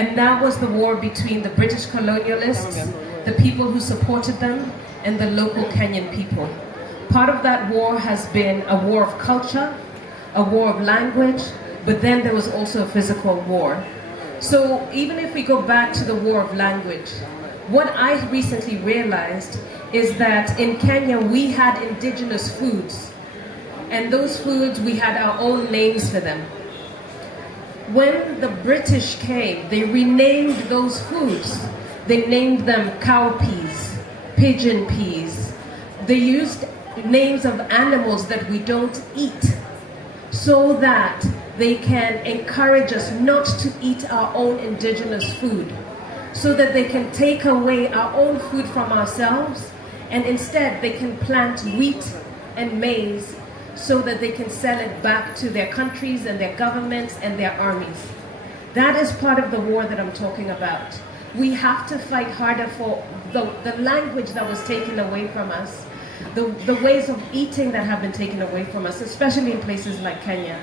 And that was the war between the British colonialists, the people who supported them, and the local Kenyan people. Part of that war has been a war of culture, a war of language, but then there was also a physical war. So even if we go back to the war of language, what I recently realized is that in Kenya we had indigenous foods, and those foods we had our own names for them. When the British came, they renamed those foods. They named them cow peas, pigeon peas. They used names of animals that we don't eat so that they can encourage us not to eat our own indigenous food, so that they can take away our own food from ourselves, and instead they can plant wheat and maize so that they can sell it back to their countries and their governments and their armies. That is part of the war that I'm talking about. We have to fight harder for the language that was taken away from us, the ways of eating that have been taken away from us, especially in places like Kenya.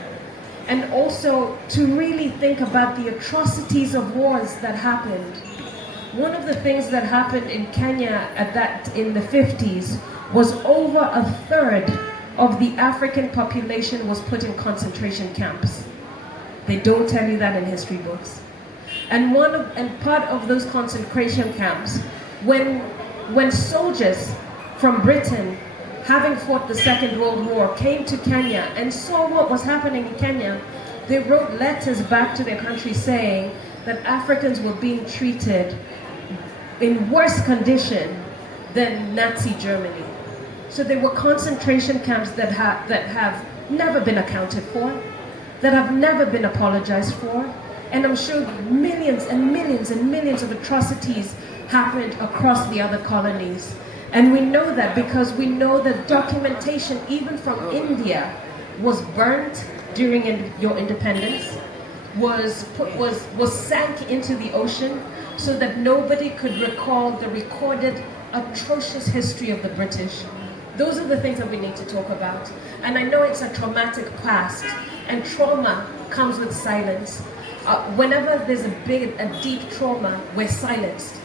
And also to really think about the atrocities of wars that happened. One of the things that happened in Kenya in the 50s was over a third of the African population was put in concentration camps. They don't tell you that in history books. And part of those concentration camps, when soldiers from Britain, having fought the Second World War, came to Kenya and saw what was happening in Kenya, they wrote letters back to their country saying that Africans were being treated in worse condition than Nazi Germany. So there were concentration camps that have never been accounted for, that have never been apologized for, and I'm sure millions and millions and millions of atrocities happened across the other colonies. And we know that because we know that documentation, even from India, was burnt during your independence, was sank into the ocean so that nobody could recall the recorded atrocious history of the British. Those are the things that we need to talk about. And I know it's a traumatic past, and trauma comes with silence. Whenever there's a deep trauma, we're silenced.